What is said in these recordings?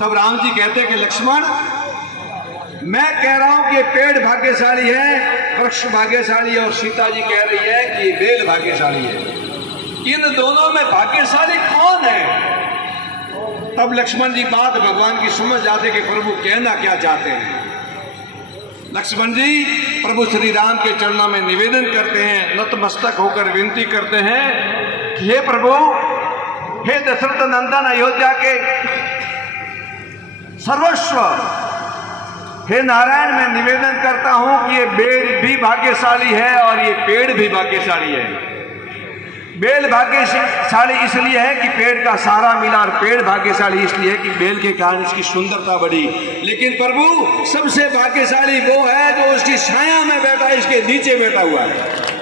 तब राम जी कहते कि लक्ष्मण, मैं कह रहा हूं कि पेड़ भाग्यशाली है, वृक्ष भाग्यशाली है, और सीता जी कह रही है कि बेल भाग्यशाली है। इन दोनों में भाग्यशाली कौन है? तब लक्ष्मण जी बात भगवान की समझ जाते कि प्रभु कहना क्या चाहते हैं। लक्ष्मण जी प्रभु श्री राम के चरणों में निवेदन करते हैं, नतमस्तक होकर विनती करते हैं कि हे प्रभु, हे दशरथ नंदन अयोध्या के सर्वस्व, हे नारायण, मैं निवेदन करता हूं कि ये बेल भी भाग्यशाली है और ये पेड़ भी भाग्यशाली है। बेल भाग्यशाली इसलिए है कि पेड़ का सहारा मिला, और पेड़ भाग्यशाली इसलिए है कि बेल के कारण इसकी सुंदरता बढ़ी। लेकिन प्रभु सबसे भाग्यशाली वो है जो उसकी छाया में बैठा है, इसके नीचे बैठा हुआ है।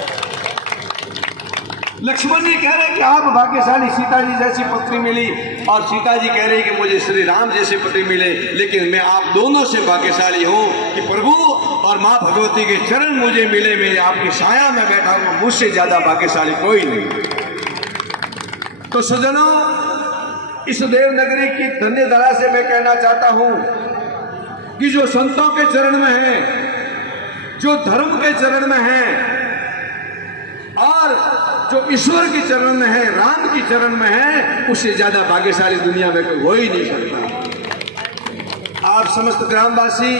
लक्ष्मण जी कह रहे कि आप भाग्यशाली, सीता जी जैसी पत्नी मिली, और सीता जी कह रही कि मुझे श्री राम जैसे पति मिले। लेकिन मैं आप दोनों से भाग्यशाली हूं कि प्रभु और मां भगवती के चरण मुझे मिले, मैं आपकी छाया में बैठा हूं, मुझसे ज्यादा भाग्यशाली कोई नहीं। तो सज्जनों, इस देवनगरी की धन्य धरा से मैं कहना चाहता हूं कि जो संतों के चरण में है, जो धर्म के चरण में है, और जो ईश्वर के चरण में है, राम के चरण में है, उससे ज्यादा भाग्यशाली दुनिया में कोई हो ही नहीं सकता। आप समस्त ग्रामवासी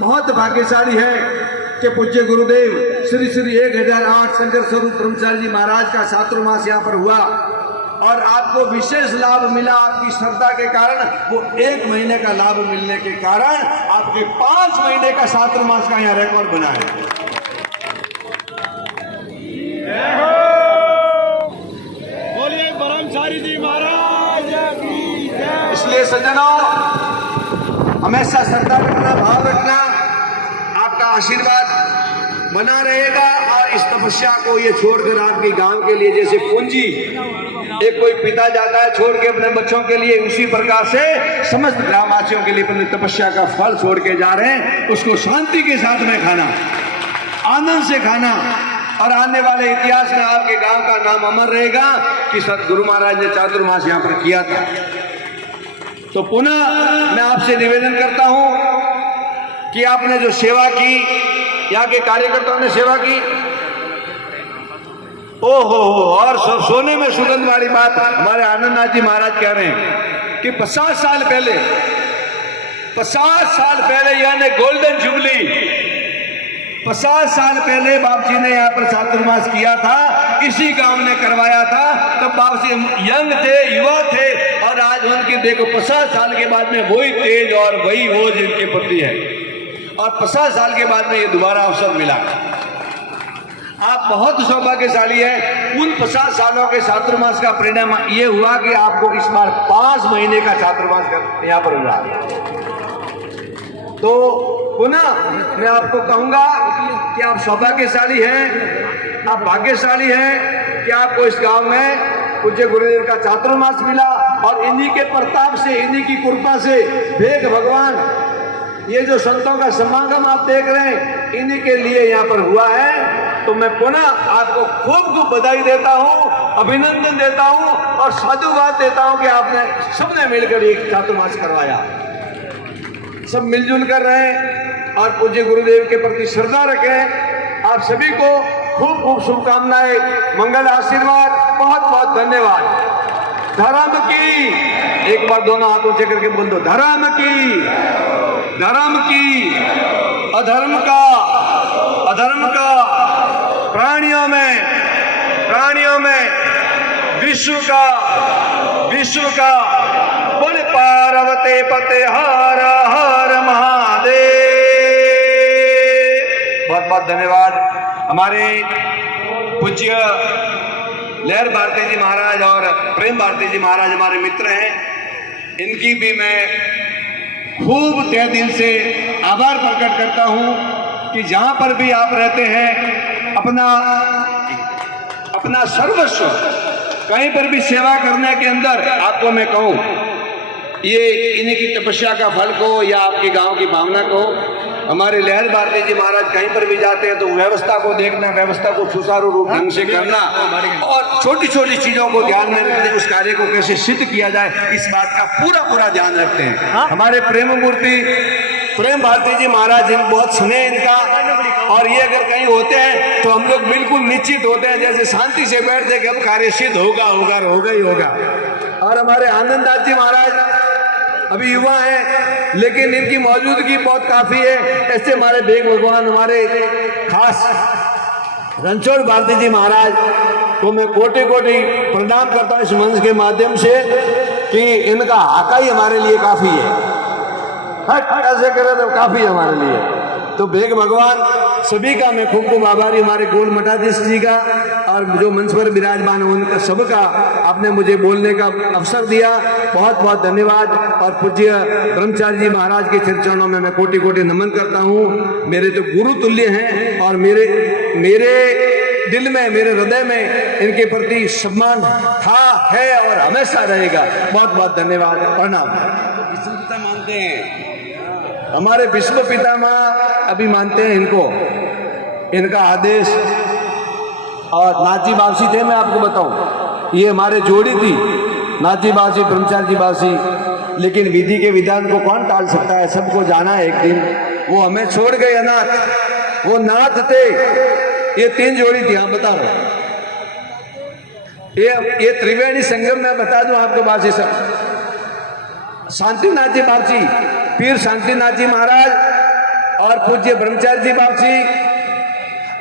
बहुत भाग्यशाली है कि पूज्य गुरुदेव श्री श्री 1008 शंकर स्वरूप ब्रह्मचारी जी महाराज का चातुर्मास यहाँ पर हुआ, और आपको विशेष लाभ मिला आपकी श्रद्धा के कारण। वो 1 महीने का लाभ मिलने के कारण आपके 5 महीने का चातुर्मास का यहाँ रिकॉर्ड बना है। बोलिए ब्रह्मचारी जी महाराज की जय। इसलिए सज्जनों, हमेशा श्रद्धा रखना, भाव रखना, आपका आशीर्वाद बना रहेगा। और इस तपस्या को ये छोड़कर आपके गांव के लिए, जैसे पूंजी एक कोई पिता जाता है छोड़ के अपने बच्चों के लिए, उसी प्रकार से समस्त ग्रामवासियों के लिए अपनी तपस्या का फल छोड़ के जा रहे हैं। उसको शांति के साथ में खाना, आनंद से खाना, और आने वाले इतिहास में आपके गांव का नाम अमर रहेगा कि सदगुरु महाराज ने चातुर्मास यहाँ पर किया था। तो पुनः मैं आपसे निवेदन करता हूं कि आपने जो सेवा की, यहाँ के कार्यकर्ताओं ने सेवा की, ओहो, और सोने में सुगंध वाली बात हमारे आनंदनाथ जी महाराज कह रहे हैं कि 50 साल पहले यानी गोल्डन जुबली, 50 साल पहले बाप जी ने यहाँ पर चातुर्मास किया था, इसी गांव ने करवाया था। तब बाप जी यंग थे, युवा थे, और आज उनके देखो 50 साल के बाद में वही तेज और वही ओज इनके प्रति है, और 50 साल के बाद में ये दोबारा अवसर मिला। आप बहुत सौभाग्यशाली है। उन 50 सालों के चातुर्मास का परिणाम ये हुआ कि आपको इस बार 5 महीने का चातुर्मास यहाँ पर हुआ। तो पुनः मैं आपको कहूंगा कि आप सौभाग्यशाली हैं, आप भाग्यशाली हैं कि आपको इस गांव में पूज्य गुरुदेव का चातुर्मास मिला, और इन्हीं के प्रताप से, इन्हीं की कृपा से भेद भगवान, ये जो संतों का समागम आप देख रहे हैं, इन्हीं के लिए यहाँ पर हुआ है। तो मैं पुनः आपको खूब खूब बधाई देता हूँ, अभिनंदन देता हूँ, और साधुवाद देता हूँ कि आपने सबने मिलकर एक चातुर्मास करवाया। सब मिलजुल कर रहे और पूज्य गुरुदेव के प्रति श्रद्धा रखें। आप सभी को खूब खूब शुभकामनाएं, मंगल आशीर्वाद, बहुत बहुत धन्यवाद। धर्म की, एक बार दोनों हाथ ऊंचे करके बोल दो, धर्म की, धर्म की, अधर्म का, अधर्म का, प्राणियों में विश्व का, विश्व का। बोले पार्वती पते हर हर महादेव। बहुत बहुत धन्यवाद। हमारे पूज्य लहर भारती जी महाराज और प्रेम भारती जी महाराज हमारे मित्र हैं, इनकी भी मैं खूब तहे दिल से आभार प्रकट करता हूं कि जहां पर भी आप रहते हैं अपना सर्वस्व, कहीं पर भी सेवा करने के अंदर आपको मैं कहूं ये इन्हीं की तपस्या का फल को या आपके गांव की भावना को हमारे लहर भारती जी महाराज कहीं पर भी जाते हैं तो व्यवस्था को देखना, व्यवस्था को सुचारू रूप ढंग से करना और छोटी छोटी चीजों को ध्यान में रखते उस कार्य को कैसे सिद्ध किया जाए, इस बात का पूरा पूरा ध्यान रखते हैं। हमारे प्रेम मूर्ति प्रेम भारती जी महाराज जी बहुत स्नेह इनका, और ये अगर कहीं होते हैं तो हम लोग बिल्कुल निश्चित होते हैं, जैसे शांति से बैठते कि अब कार्य सिद्ध होगा होगा होगा ही होगा। और हमारे आनंददास जी महाराज अभी युवा हैं लेकिन इनकी मौजूदगी बहुत काफी है। ऐसे हमारे बेग भगवान हमारे खास रणछोड़ भारती जी महाराज को मैं कोटि कोटि प्रणाम करता हूं इस मंच के माध्यम से कि इनका आका ही हमारे लिए काफी है। ऐसे करें तो काफी है हमारे लिए। तो बेग भगवान सभी का मैं खूब खूब आभारी, हमारे गोल मठाधीश जी का और जो मंच पर विराजमान है उनका सबका, आपने मुझे बोलने का अवसर दिया, बहुत बहुत धन्यवाद। और पूज्य ब्रह्मचारी जी महाराज के चरणों में मैं कोटि कोटि नमन करता हूँ। मेरे तो गुरु तुल्य हैं और मेरे दिल में, मेरे हृदय में इनके प्रति सम्मान था, है और हमेशा रहेगा। बहुत बहुत धन्यवाद, प्रणाम। मानते हैं हमारे विश्व पितामह अभी मानते हैं इनको, इनका आदेश। और नाथजी बासी थे, मैं आपको बताऊं, ये हमारे जोड़ी थी, नाथजी बासी ब्रह्मचारी जी बासी, लेकिन विधि के विधान को कौन टाल सकता है, सबको जाना है एक दिन। वो हमें छोड़ गए अनाथ, वो नाथ थे। ये 3 जोड़ी थी, हाँ बता रहा हूं। ये त्रिवेणी संगम में बता दूं आपको बासी सब, शांतिनाथ जी बापसी, पीर शांतिनाथ जी महाराज और पूज्य ब्रह्मचारी जी बापसी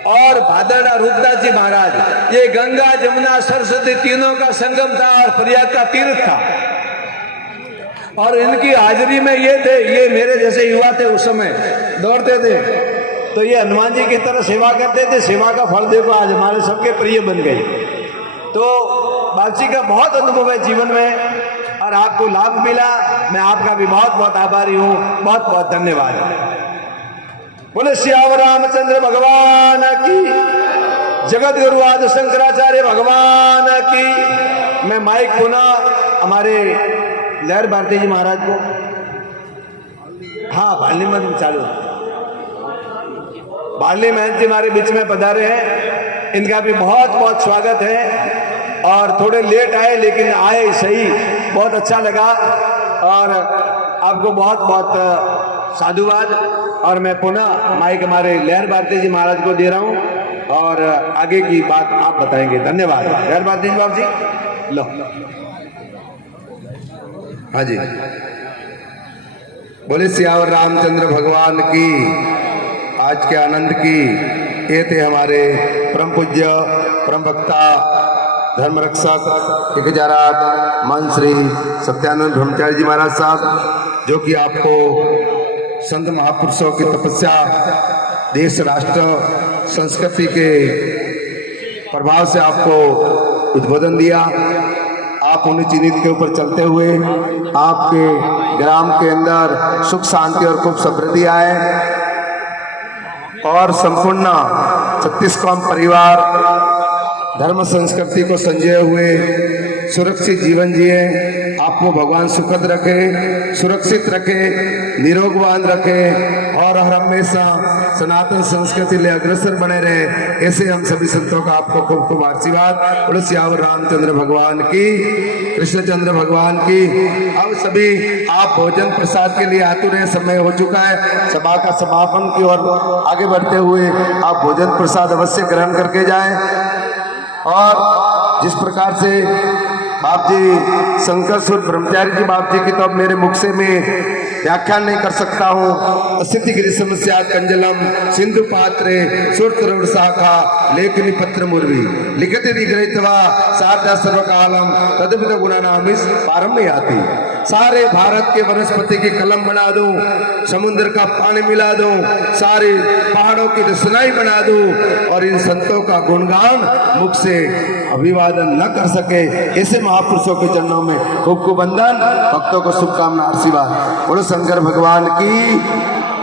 और भादरडा रूपदास जी महाराज, ये गंगा जमुना सरस्वती तीनों का संगम था और प्रयाग का तीर्थ था। और इनकी हाजिरी में ये थे, ये मेरे जैसे युवा थे उस समय, दौड़ते थे तो ये हनुमान जी की तरह सेवा करते थे। सेवा का फल देखो आज हमारे सबके प्रिय बन गई। तो बापसी का बहुत अनुभव है जीवन में और आपको लाभ मिला, मैं आपका भी बहुत बहुत आभारी हूं। बहुत बहुत धन्यवाद। बोले श्याम रामचंद्र भगवान की, जगत गुरु आदि शंकराचार्य भगवान की। मैं माइक पुनः हमारे लहर भारती जी महाराज को, हाँ बाली में चालू, बाली महंत जी हमारे बीच में पधारे हैं, इनका भी बहुत बहुत स्वागत है। और थोड़े लेट आए लेकिन आए सही, बहुत अच्छा लगा और आपको बहुत बहुत साधुवाद। और मैं पुनः माइक हमारे लहर भारती जी महाराज को दे रहा हूं और आगे की बात आप बताएंगे। धन्यवाद। लहर भारती जी बाबू जी, लो। हाँ जी, बोले सियावर रामचंद्र भगवान की, आज के आनंद की। ये थे हमारे परम पूज्य परम भक्ता धर्म रक्षक 1008 मान श्री सत्यानंद ब्रह्मचारी जी महाराज साहब, जो कि आपको संत महापुरुषों की तपस्या, देश राष्ट्र संस्कृति के प्रभाव से आपको उद्बोधन दिया। आप उन्हीं चिन्हित के ऊपर चलते हुए आपके ग्राम के अंदर सुख शांति और खूब समृद्धि आए और संपूर्ण 36 कौम परिवार धर्म संस्कृति को संजोए हुए सुरक्षित जीवन जिए। आपको भगवान सुखद रखे, सुरक्षित रखे, निरोगवान रखे और हर हमेशा सनातन संस्कृति ले अग्रसर बने रहे। ऐसे हम सभी संतों का आपको खूब खूब आशीर्वाद। बोलो सियावर रामचंद्र भगवान की, कृष्णचंद्र भगवान की। अब सभी आप भोजन प्रसाद के लिए आतुर हैं, समय हो चुका है सभा का समापन की ओर आगे बढ़ते हुए आप भोजन प्रसाद अवश्य ग्रहण करके जाएं। और जिस प्रकार से बाप जी शंकर सुर ब्रह्मचारी जी बाप जी की तो अब मेरे मुख से मैं व्याख्यान नहीं कर सकता हूँ। असिद्धि गिरि समस्या कंजलम सिंधु पात्रे सुरतरुण शाखा लेखनी पत्र मुर्वी लिखते दिग्रहित्वा शारदा सर्वकालम तदविद गुणानामिस पारम आती। सारे भारत के वनस्पति की कलम बना दूं, समुद्र का पानी मिला दूं, सारे पहाड़ों की रचनाई बना दूं और इन संतों का गुणगान मुख से अभिवादन न कर सके, ऐसे महापुरुषों के चरणों में खूब खूब वंदन, भक्तों को शुभकामना आशीर्वाद। बोलो शंकर भगवान की।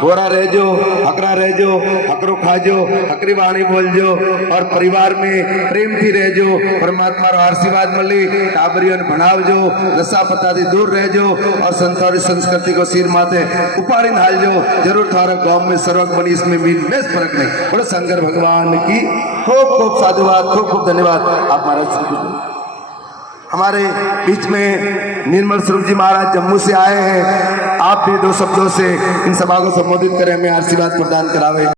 गोरा रहजो, हकरा रहजो, हकरो खाजो, हकरी वाणी बोलजो और परिवार में प्रेम थी रहजो। परमात्मा रो आशीर्वाद मिली, टाबरियों ने भणावजो, नशा पत्ता थी दूर रहजो और संतोरी संस्कृति को सिर माथे उपाड़ी हालजो। जरूर थारा गांव में सर्वक बनी, इसमें में फर्क नहीं। बड़े शंकर भगवान की खूब खूब साधुवाद, खूब खूब धन्यवाद। आप महाराज श्री कृष्ण। हमारे बीच में निर्मल स्वरूप जी महाराज जम्मू से आए हैं। आप भी दो शब्दों से इन सभा को संबोधित करें, हमें आशीर्वाद प्रदान करावे।